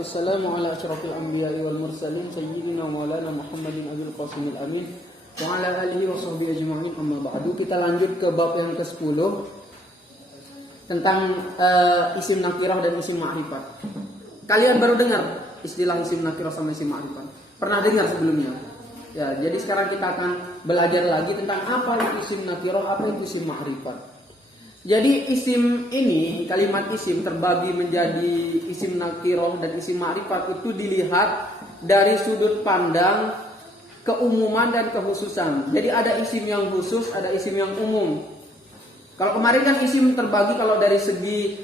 wassalamu ala asyrafil anbiya'i wal mursalin sayyidina maulana Muhammadin abil qasimil amin wa ala alihi wa sahbihi ajma'in amma ba'du. Kita lanjut ke bab yang ke-10 tentang isim nakirah dan isim ma'rifat. Kalian baru dengar istilah isim nakirah sama isim ma'rifat? Pernah dengar sebelumnya? Ya, jadi sekarang kita akan belajar lagi tentang apa itu isim nakirah, apa itu isim ma'rifat. Jadi isim ini, kalimat isim terbagi menjadi isim nakirah dan isim ma'rifat itu dilihat dari sudut pandang keumuman dan kekhususan. Jadi ada isim yang khusus, ada isim yang umum. Kalau kemarin kan isim terbagi kalau dari segi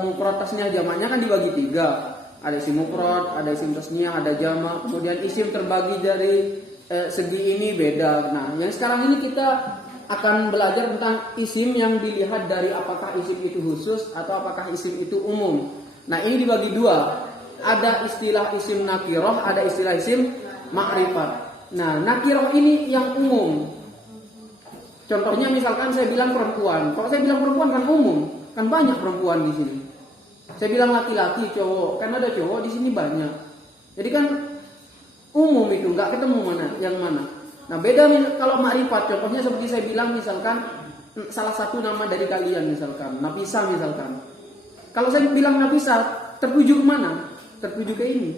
mufrad tasniyah jamaknya kan dibagi 3. Ada isim mufrad, ada isim tasniyah, ada jamak. Kemudian isim terbagi dari segi ini beda. Nah, yang sekarang ini kita akan belajar tentang isim yang dilihat dari apakah isim itu khusus atau apakah isim itu umum. Nah, ini dibagi 2. Ada istilah isim nakirah, ada istilah isim ma'rifat. Nah, nakirah ini yang umum. Contohnya misalkan saya bilang perempuan. Kalau saya bilang perempuan kan umum, kan banyak perempuan di sini. Saya bilang laki-laki, cowok, kan ada cowok di sini banyak. Jadi kan umum itu, nggak ketemu mana yang mana. Nah, beda kalau ma'rifat, contohnya seperti saya bilang misalkan salah satu nama dari kalian misalkan, Nafisa misalkan. Kalau saya bilang Nafisa, tertuju ke mana? Tertuju ke ini.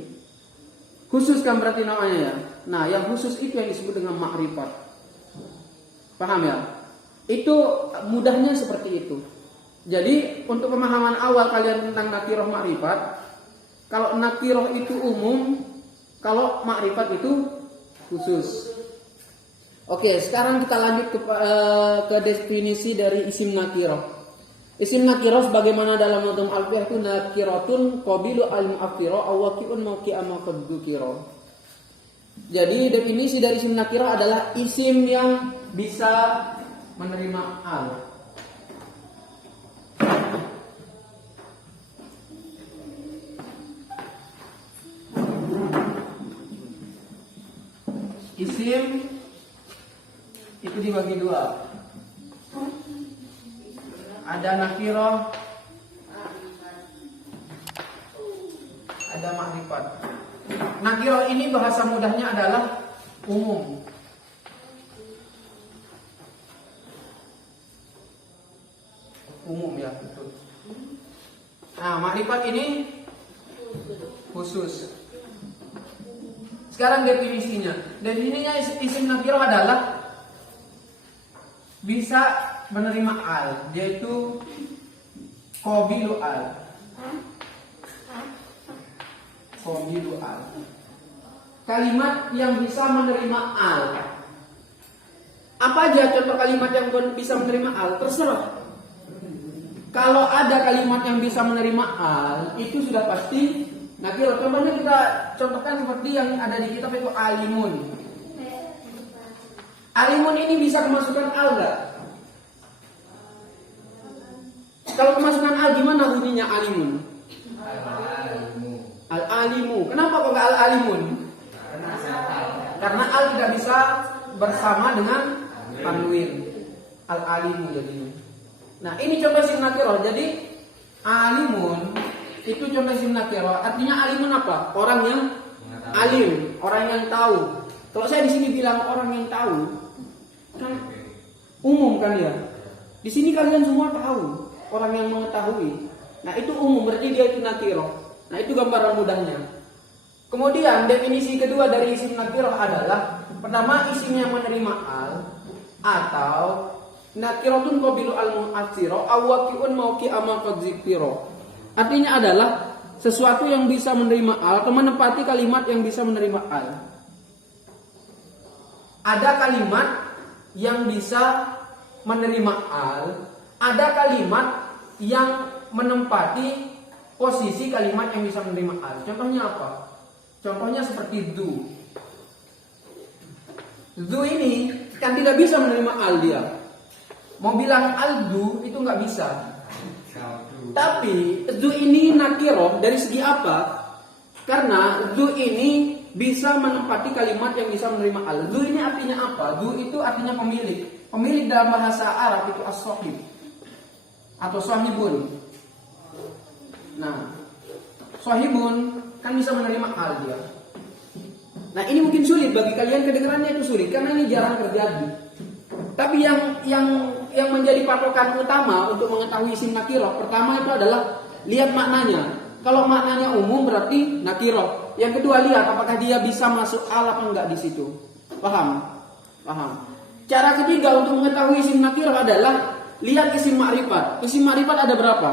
Khusus kan berarti namanya ya. Nah, yang khusus itu yang disebut dengan ma'rifat. Paham ya? Itu mudahnya seperti itu. Jadi, untuk pemahaman awal kalian tentang nakirah ma'rifat, kalau nakirah itu umum, kalau ma'rifat itu khusus. Oke, sekarang kita lanjut ke definisi dari isim nakirah. Isim nakirah sebagaimana dalam nazm alfiyah itu nakiratun qabilu al-mu'affira aw waqi'un mawqi'a ma qad dzukira. Jadi definisi dari isim nakirah adalah isim yang bisa menerima al. Isim itu dibagi 2. Ada nakirah, ada ma'rifat. Nakirah ini bahasa mudahnya adalah umum. Umum ya, betul. Nah, ma'rifat ini khusus. Sekarang definisinya. Definisinya isim nakirah adalah bisa menerima al, yaitu qabilu al. Qabilu al. Kalimat yang bisa menerima al. Apa aja contoh kalimat yang bisa menerima al? Terserah. Kalau ada kalimat yang bisa menerima al, itu sudah pasti nakirah. Contohnya kita contohkan seperti yang ada di kitab itu alimun. Alimun ini bisa kemasukan al enggak? Kalau kemasukan al gimana bunyinya alimun? Al-alimu. Kenapa kok enggak al-alimun? Karena al tidak bisa bersama dengan tanwin. Al-alimu jadinya. Nah, ini contoh isim nakirah. Jadi alimun itu contoh isim nakirah. Artinya alimun apa? Orang yang alim, orang yang tahu. Kalau saya di sini bilang orang yang tahu, kan umum kan ya. Di sini kalian semua tahu, orang yang mengetahui. Nah, itu umum, berarti dia itu nakirah. Nah, itu gambaran mudahnya. Kemudian definisi kedua dari isim nakirah adalah pertama isim yang menerima al atau nakiratun qabilu al-mu'athira aw waqi'un mawqi'a ma qad dzikira. Artinya adalah sesuatu yang bisa menerima al atau menempati kalimat yang bisa menerima al. Ada kalimat yang bisa menerima al, ada kalimat yang menempati posisi kalimat yang bisa menerima al. Contohnya apa? Contohnya seperti du. Du ini kan tidak bisa menerima al dia. Mau bilang al-du itu nggak bisa. Tapi du ini nakirah dari segi apa? Karena du ini bisa menempati kalimat yang bisa menerima al. Du ini artinya apa? Du itu artinya pemilik. Pemilik dalam bahasa Arab itu as-sahib atau sahibun. Nah, sahibun kan bisa menerima hal dia. Nah, ini mungkin sulit bagi kalian, kedengarannya itu sulit karena ini jarang terjadi. Tapi yang menjadi patokan utama untuk mengetahui isim nakirah, pertama itu adalah lihat maknanya. Kalau maknanya umum berarti nakirah. Yang kedua, lihat apakah dia bisa masuk al apa enggak di situ. Paham? Paham. Cara ketiga untuk mengetahui isim nakirah adalah lihat isim ma'rifat. Isim ma'rifat ada berapa?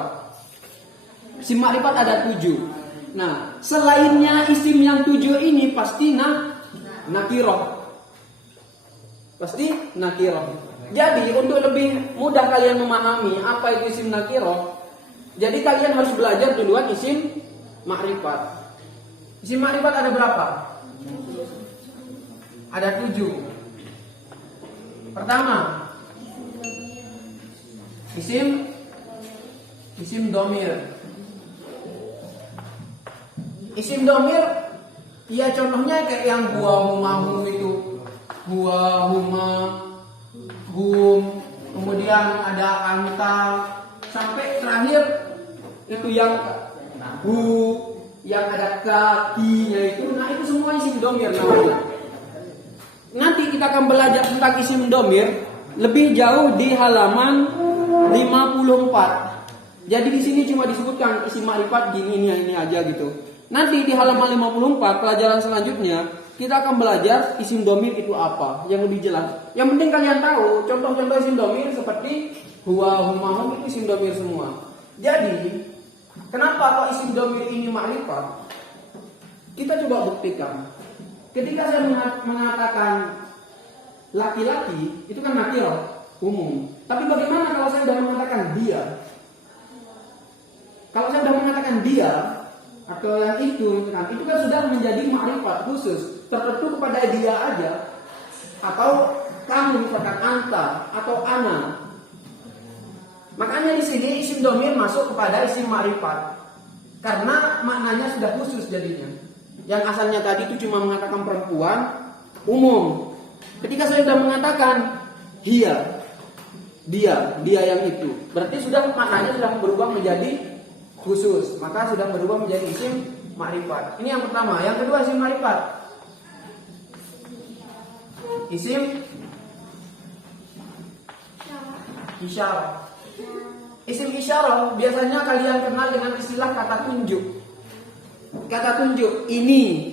Isim ma'rifat ada 7. Nah, selainnya isim yang 7 ini pasti nakirah. Pasti nakirah. Jadi untuk lebih mudah kalian memahami apa itu isim nakirah, jadi kalian harus belajar duluan isim ma'rifat. Isim ma'rifat ada berapa? Ada 7. Pertama, isim domir. Isim domir, ya contohnya kayak yang huwa, humahu itu. Huwa, huma, hum, kemudian ada anta, sampai terakhir itu yang hu, yang ada kakinya itu. Nah, itu semua isim domir namanya. Nanti kita akan belajar tentang isim domir lebih jauh di halaman 54. Jadi di sini cuma disebutkan isim ma'rifat gini ini aja gitu. Nanti di halaman 54 pelajaran selanjutnya kita akan belajar isim domir itu apa yang lebih jelas. Yang penting kalian tahu contoh-contoh isim domir seperti huwa, humahum itu isim domir semua. Jadi kenapa kok isim domir ini ma'rifat? Kita coba buktikan. Ketika saya mengatakan laki-laki itu kan nakirah umum. Tapi bagaimana kalau saya sudah mengatakan dia? Kalau saya sudah mengatakan dia atau yang itu kan sudah menjadi ma'rifat khusus tertentu kepada dia aja, atau kamu misalkan anta atau ana. Makanya di sini isim domir masuk kepada isim ma'rifat karena maknanya sudah khusus jadinya. Yang asalnya tadi itu cuma mengatakan perempuan umum. Ketika saya sudah mengatakan dia yang itu, berarti sudah maknanya sudah berubah menjadi khusus, maka sudah berubah menjadi isim ma'rifat. Ini yang pertama. Yang kedua isim ma'rifat, isim isyarah. Isim isyarah biasanya kalian kenal dengan istilah kata tunjuk. Kata tunjuk ini,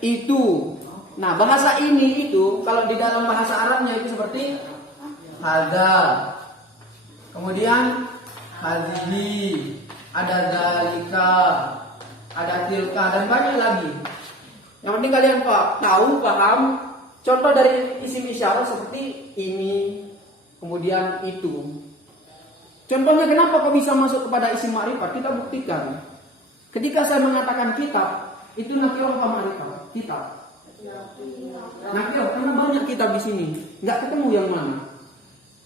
itu. Nah, bahasa ini itu kalau di dalam bahasa Arabnya itu seperti hadza, kemudian hadhihi, ada zalika, ada tilka, dan banyak lagi. Yang penting kalian tahu, paham. Contoh dari isim isyarah seperti ini, kemudian itu. Contohnya kenapa kok bisa masuk kepada isim ma'rifat? Kita buktikan. Ketika saya mengatakan kitab, itu nakirah apa ma'rifat? Kitab. Nakirah, karena banyak kitab di sini, nggak ketemu yang mana.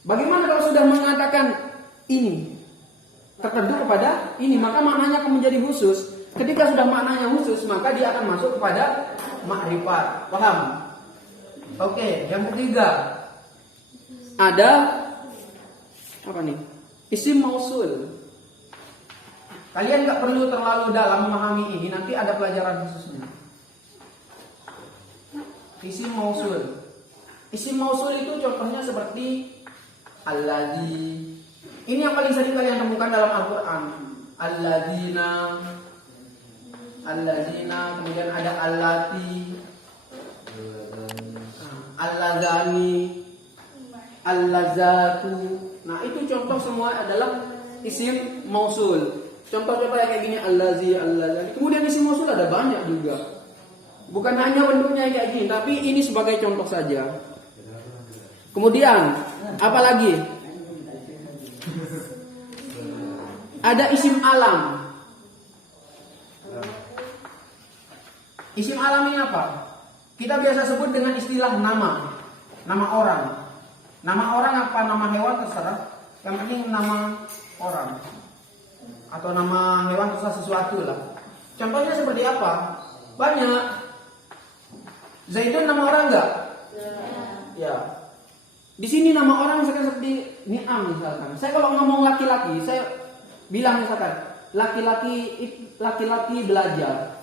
Bagaimana kalau sudah mengatakan ini tertentu kepada ini, maka maknanya akan menjadi khusus. Ketika sudah maknanya khusus, maka dia akan masuk kepada ma'rifat. Paham? Oke, yang ketiga ada apa nih? Isim mausul. Kalian nggak perlu terlalu dalam memahami ini, nanti ada pelajaran khususnya. Isim mausul. Isim mausul itu contohnya seperti alladzi. Ini yang paling sering kalian temukan dalam Al-Quran. Alladzina, kemudian ada allati, alladzani, allazatu. Nah, itu contoh semua adalah isim mausul. Contoh-contoh yang kayak gini, allazi, alladzani. Kemudian isim mausul ada banyak juga. Bukan hanya bentuknya kayak gini, tapi ini sebagai contoh saja. Kemudian apa lagi? Ada isim alam. Isim alam ini apa? Kita biasa sebut dengan istilah nama. Nama orang. Nama orang apa nama hewan terserah. Yang penting nama orang. Atau nama hewan terserah sesuatu lah. Contohnya seperti apa? Banyak. Zaidun nama orang enggak? Ya. Di sini nama orang misalkan seperti Ni'am misalkan. Saya kalau ngomong laki-laki, saya bilang misalkan laki-laki belajar.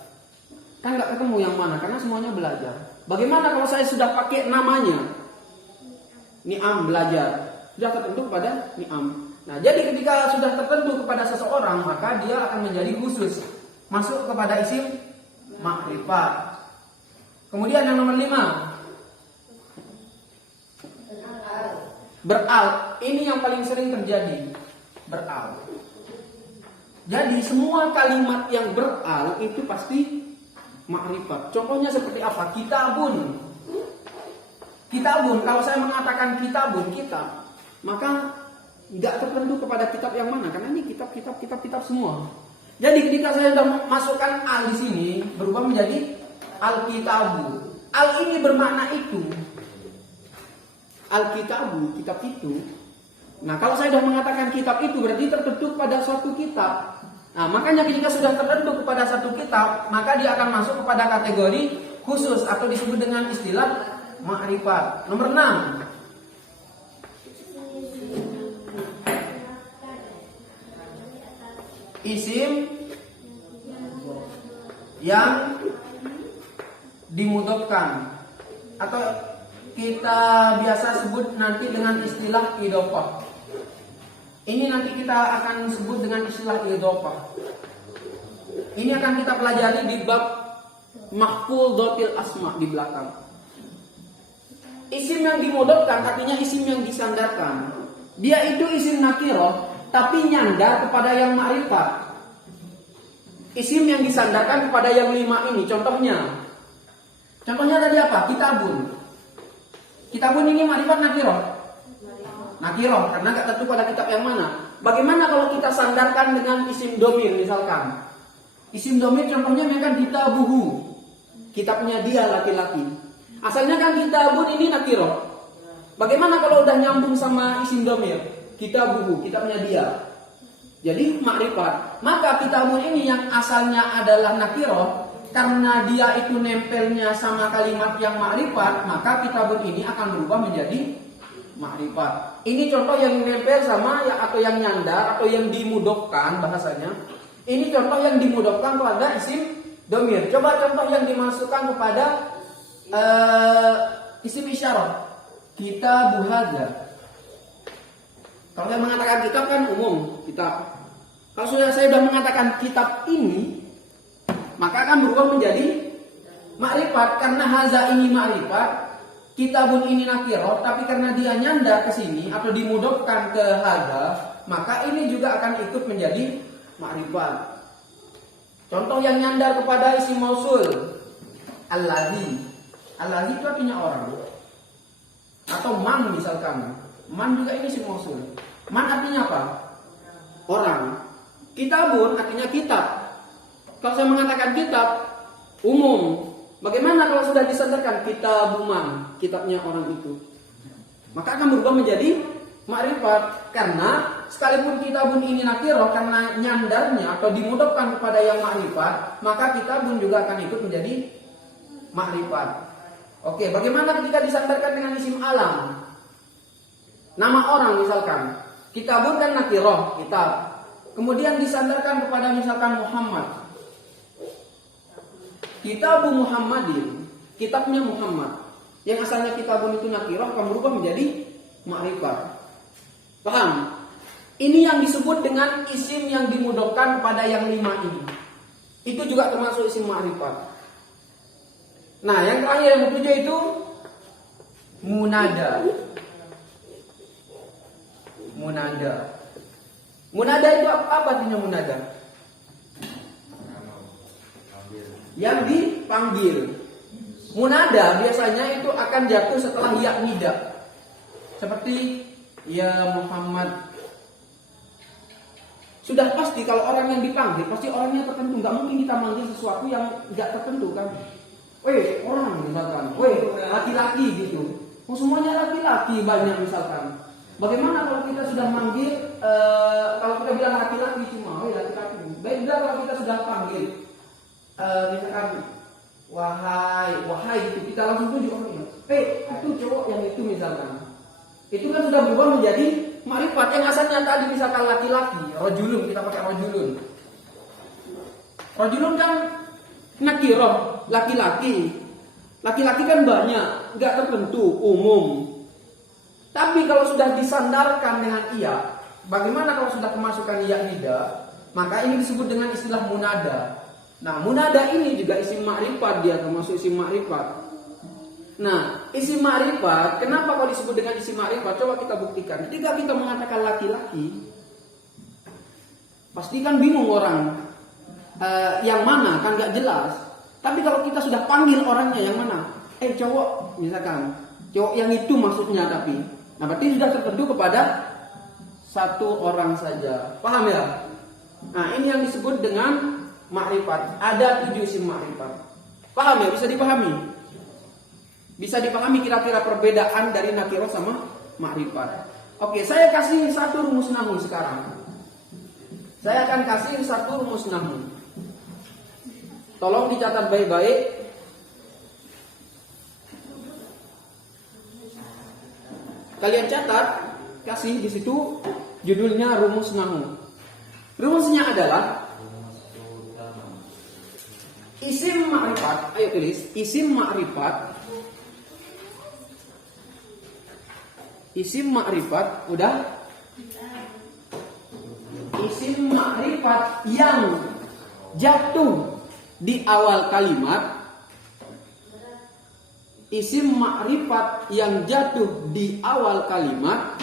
Kan nggak ketemu yang mana karena semuanya belajar. Bagaimana kalau saya sudah pakai namanya? Ni'am belajar. Sudah tertentu kepada ni'am. Nah, jadi ketika sudah tertentu kepada seseorang, maka dia akan menjadi khusus. Masuk kepada isim ma'rifat. Kemudian yang nomor 5. Beral. Ini yang paling sering terjadi. Beral. Jadi semua kalimat yang beral itu pasti ma'rifat. Contohnya seperti apa? Kitabun. Kitabun, kalau saya mengatakan kitabun, kitab, maka nggak tertentu kepada kitab yang mana, karena ini kitab semua. Jadi ketika saya sudah masukkan al di sini, berubah menjadi al-kitabu. Al ini bermakna itu. Al-kitabu, kitab itu. Nah, kalau saya sudah mengatakan kitab itu, berarti tertentu pada suatu kitab. Nah, makanya ketika sudah tertentu kepada satu kitab, maka dia akan masuk kepada kategori khusus atau disebut dengan istilah ma'rifat. Nomor 6. Isim yang dimudofkan atau kita biasa sebut nanti dengan istilah idhofah. Ini nanti kita akan sebut dengan istilah idhofah. Ini akan kita pelajari di bab mahfudzatil asma di belakang. Isim yang dimudofkan artinya isim yang disandarkan. Dia itu isim nakirah tapi nyandar kepada yang ma'rifat. Isim yang disandarkan kepada yang 5 ini. Contohnya tadi apa? Kitabun. Kitabun ini ma'rifat nakirah. Nakirah karena gak tentu pada kitab yang mana. Bagaimana kalau kita sandarkan dengan isim domir misalkan? Isim domir contohnya mereka kitabuhu. Kitabnya dia laki-laki. Asalnya kan kitabun ini nakirah. Bagaimana kalau udah nyambung sama isim domir? Kitabuhu, kitabnya dia. Jadi makrifat. Maka kitabun ini yang asalnya adalah nakirah, karena dia itu nempelnya sama kalimat yang makrifat, maka kitabun ini akan berubah menjadi makrifat. Ini contoh yang nempel sama atau yang nyandar atau yang dimudofkan bahasanya. Ini contoh yang dimudofkan kepada isim domir. Coba contoh yang dimasukkan kepada isim isyarah. Kitabu hadza. Kalau saya mengatakan kitab kan umum, kitab. Kalau saya sudah mengatakan kitab ini, maka akan berubah menjadi makrifat karena haza ini makrifat, kitabun ini nakirah, tapi karena dia nyandar ke sini atau dimudofkan ke haza, maka ini juga akan ikut menjadi makrifat. Contoh yang nyandar kepada isim mausul, allazi. Allazi itu artinya orang. Atau man misalkan. Man juga ini isim mausul. Man artinya apa? Orang. Kitabun artinya kitab. Kalau saya mengatakan kitab umum, bagaimana kalau sudah disandarkan kitabuman, kitabnya orang itu? Maka akan berubah menjadi makrifat karena sekalipun kitabun ini nakirah karena nyandarnya atau dimudofkan kepada yang makrifat, maka kitabun juga akan ikut menjadi makrifat. Oke, bagaimana ketika disandarkan dengan isim alam? Nama orang misalkan, kitabun kan nakirah, kitab. Kemudian disandarkan kepada misalkan Muhammad. Kitabu Muhammadin, kitabnya Muhammad. Yang asalnya kitabun itu nakirah akan berubah menjadi makrifat. Paham? Ini yang disebut dengan isim yang dimudofkan kepada yang 5 ini. Itu juga termasuk isim makrifat. Nah, yang terakhir yang ke-7 itu munada. Munada. Munada itu apa artinya munada? Yang dipanggil. Munada biasanya itu akan jatuh setelah ya nida. Seperti ya Muhammad. Sudah pasti kalau orang yang dipanggil pasti orangnya tertentu. Gak mungkin kita manggil sesuatu yang gak tertentu kan. Weh orang misalkan, weh laki-laki gitu. Semuanya laki-laki banyak misalkan. Bagaimana kalau kita sudah manggil, kalau kita bilang laki-laki cuma, weh laki-laki. Baik juga kalau kita sudah panggil, misalkan wahai itu kita langsung tunjuk orangnya. Itu cowok yang itu misalkan. Itu kan sudah berubah menjadi makrifat yang asalnya tadi misalkan laki-laki, rajulun kita pakai rajulun. Rajulun kan nakiroh, laki-laki. Laki-laki kan banyak, nggak tertentu, umum. Tapi kalau sudah disandarkan dengan iya, bagaimana kalau sudah kemasukan iya nida? Maka ini disebut dengan istilah munada. Nah, munada ini juga isim ma'rifat, dia termasuk isim ma'rifat. Nah, isim ma'rifat, kenapa kalau disebut dengan isim ma'rifat? Coba kita buktikan. Ketika kita mengatakan laki-laki, pasti kan bingung orang. Yang mana kan nggak jelas. Tapi kalau kita sudah panggil orangnya yang mana? Cowok, misalkan cowok yang itu maksudnya tapi. Nah, berarti sudah tertentu kepada satu orang saja. Paham ya? Nah, ini yang disebut dengan ma'rifat. Ada 7 isim ma'rifat. Paham ya? Bisa dipahami? Bisa dipahami kira-kira perbedaan dari nakirah sama ma'rifat. Oke, saya kasih satu rumus nahwu sekarang. Saya akan kasih satu rumus nahwu. Tolong dicatat baik-baik. Kalian catat, kasih di situ judulnya rumus nahwu. Rumusnya adalah isim ma'rifat. Ayo tulis, isim ma'rifat. Isim ma'rifat, udah? Isim ma'rifat yang jatuh di awal kalimat. Isim ma'rifat yang jatuh di awal kalimat.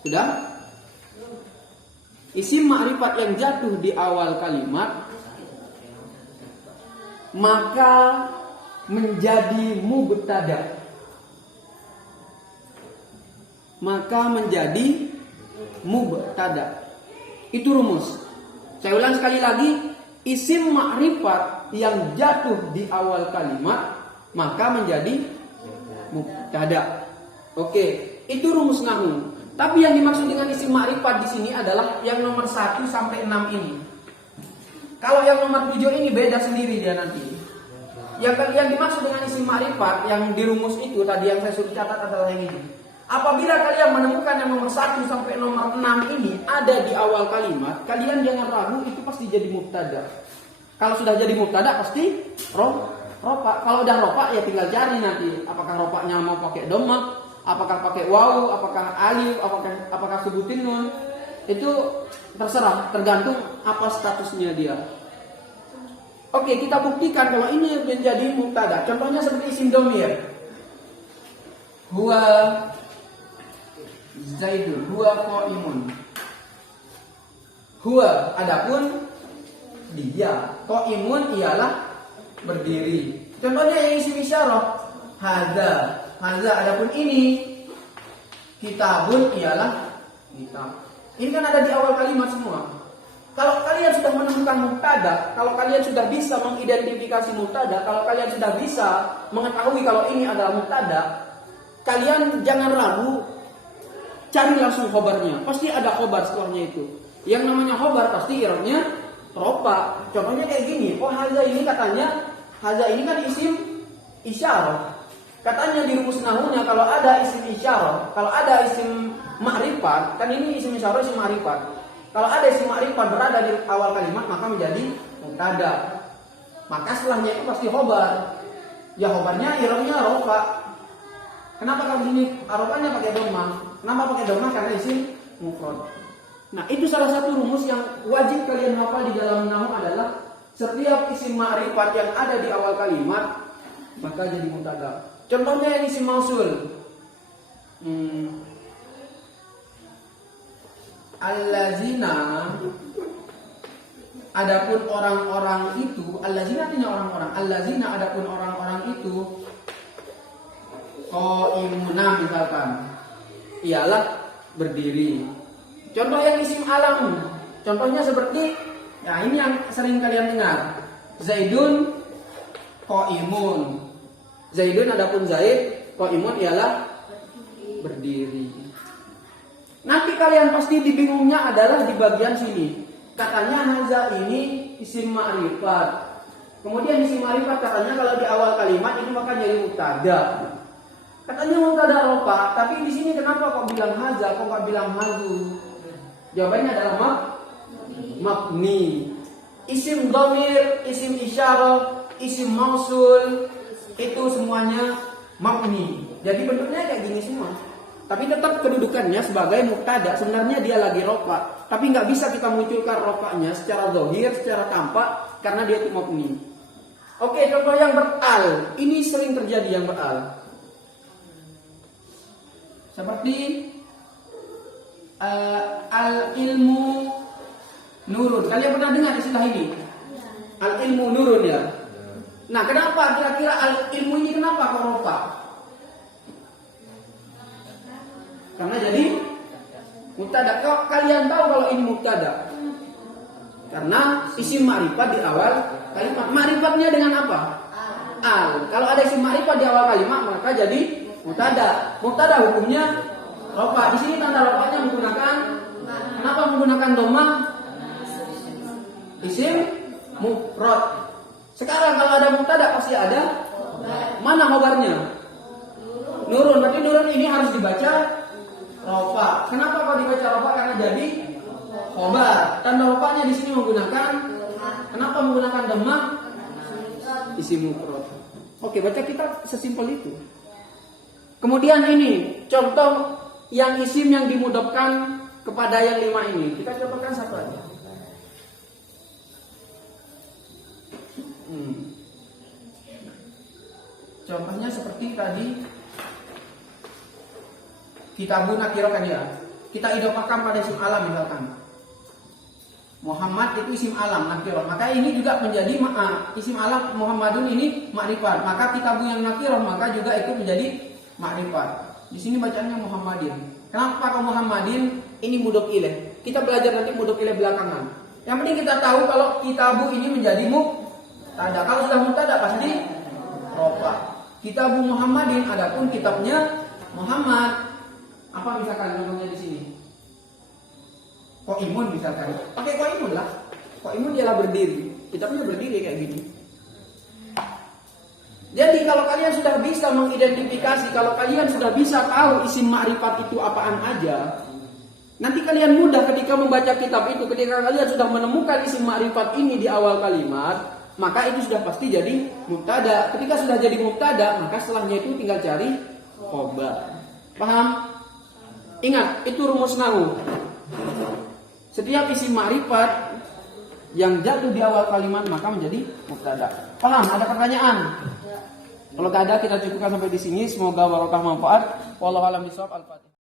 Sudah? Isim ma'rifat yang jatuh di awal kalimat maka menjadi mubtada. Maka menjadi mubtada. Itu rumus. Saya ulang sekali lagi, isim ma'rifat yang jatuh di awal kalimat maka menjadi mubtada. Oke, itu rumus nahwu. Tapi yang dimaksud dengan isim ma'rifat di sini adalah yang nomor 1 sampai 6 ini. Kalau yang nomor 7 ini beda sendiri dia nanti. Yang dimaksud dengan isim ma'rifat yang di rumus itu tadi yang saya suruh catat adalah yang ini. Apabila kalian menemukan yang nomor 1 sampai nomor 6 ini ada di awal kalimat, kalian jangan ragu, itu pasti jadi mubtada. Kalau sudah jadi mubtada pasti rofa. Kalau udah rofa ya tinggal cari nanti apakah rofanya mau pakai dhamma, apakah pakai wawu, apakah alif, apakah sebutin nun. Itu terserah, tergantung apa statusnya dia. Oke, kita buktikan kalau ini menjadi mubtada. Contohnya seperti isim dhamir. Huwa Zaidun, huwa qaimun. Huwa adapun dia, qaimun ialah berdiri. Contohnya yang isim isyarah, hadza. Hadza adapun ini, kitabun ialah kitab. Ini kan ada di awal kalimat semua. Kalau kalian sudah menemukan mubtada, kalau kalian sudah bisa mengidentifikasi mubtada, kalau kalian sudah bisa mengetahui kalau ini adalah mubtada, kalian jangan ragu, cari langsung khobarnya. Pasti ada khobar setelahnya itu. Yang namanya khobar pasti i'rabnya rofa. Contohnya kayak gini. Oh, hadza ini katanya, hadza ini kan isim isyarah. Katanya di rumus nahwunya kalau ada isim isyarah, kalau ada isim ma'rifat, kan ini isim isyarah, isim ma'rifat. Kalau ada isim ma'rifat berada di awal kalimat maka menjadi mubtada. Maka setelahnya itu pasti khobar. Ya khobarnya i'rabnya rofa. Kenapa kalau sini arofanya pakai dhamma? Kenapa pakai dhamma? Karena isim mufrad. Nah, itu salah satu rumus yang wajib kalian hafal di dalam nahwu adalah setiap isim ma'rifat yang ada di awal kalimat maka jadi mubtada. Contohnya yang isim mausul. Allazina, adapun orang-orang itu, allazina artinya orang-orang. Allazina adapun orang-orang itu qaimuna misalkan ialah berdiri. Contoh yang isim alam. Contohnya seperti ya ini yang sering kalian dengar. Zaidun qaimun. Zaidun adapun Zaid, qaimun ialah berdiri. Nanti kalian pasti dibingungnya adalah di bagian sini. Katanya hadza ini isim ma'rifat. Kemudian isim ma'rifat katanya kalau di awal kalimat ini maka jadi mubtada. Katanya mubtada rofa, tapi di sini kenapa kok bilang hadza, kok enggak bilang hazu? Jawabannya adalah mabni. Isim dhamir, isim isyarah, isim mausul itu semuanya mabni. Jadi bentuknya kayak gini semua. Tapi tetap kedudukannya sebagai mubtada. Sebenarnya dia lagi rofa, tapi nggak bisa kita munculkan rofanya secara zahir, secara tampak karena dia itu mabni. Oke, contoh yang beral. Ini sering terjadi yang beral. Seperti al-ilmu nurun. Kalian pernah dengar istilah ini? Al-ilmu nurun ya. Nah, kenapa kira-kira al-ilmu ini kenapa kok rofa? Karena jadi mubtada. Kalian tahu kalau ini mubtada? Karena isim ma'rifat di awal kalimat. Ma'rifatnya dengan apa? Al. Kalau ada isim ma'rifat di awal kalimat maka jadi mubtada. Mubtada hukumnya rofa. Di sini tanda rofanya menggunakan, kenapa menggunakan dhamma? Isim mufrad. Sekarang kalau ada mubtada pasti ada mana khobarnya? Nurun. Berarti nurun ini harus dibaca rofa. Kenapa kalau dibaca rofa? Karena jadi khobar. Tanda rofanya di sini menggunakan, kenapa menggunakan dhamma? Isim mufrad. Oke, baca kita sesimpel itu. Kemudian ini contoh yang isim yang dimudofkan kepada yang 5 ini. Kita contohkan satu aja. Contohnya seperti tadi kitabun nakirah kan ya. Kita idofahkan pada isim alam misalkan. Muhammad itu isim alam nakirah. Maka ini juga menjadi isim alam Muhammadun ini makrifat. Maka kitabun yang nakirah maka juga itu menjadi makrifat. Di sini bacaannya Muhammadin. Kenapa kalau Muhammadin ini mudhof ilaih? Kita belajar nanti mudhof ilaih belakangan. Yang penting kita tahu kalau kitabu ini menjadi mubtada. Kalau sudah mubtada pasti rofa. Kitabu Muhammadin, adapun kitabnya Muhammad. Apa misalkan contohnya di sini? Qaimun misalkan. Pakai qaimun lah. Qaimun ialah berdiri. Kitabnya berdiri kayak gini. Jadi kalau kalian sudah bisa mengidentifikasi, kalau kalian sudah bisa tahu isim ma'rifat itu apaan aja, nanti kalian mudah ketika membaca kitab itu. Ketika kalian sudah menemukan isim ma'rifat ini di awal kalimat, maka itu sudah pasti jadi mubtada. Ketika sudah jadi mubtada, maka setelahnya itu tinggal cari khobar. Paham? Ingat, itu rumus nahwu. Setiap isim ma'rifat yang jatuh di awal kalimat maka menjadi mubtada. Paham? Ada pertanyaan? Kalau tidak ada, kita cukupkan sampai di sini. Semoga barokah manfaat. Wallahu a'lam bishawab. Al-Fatihah.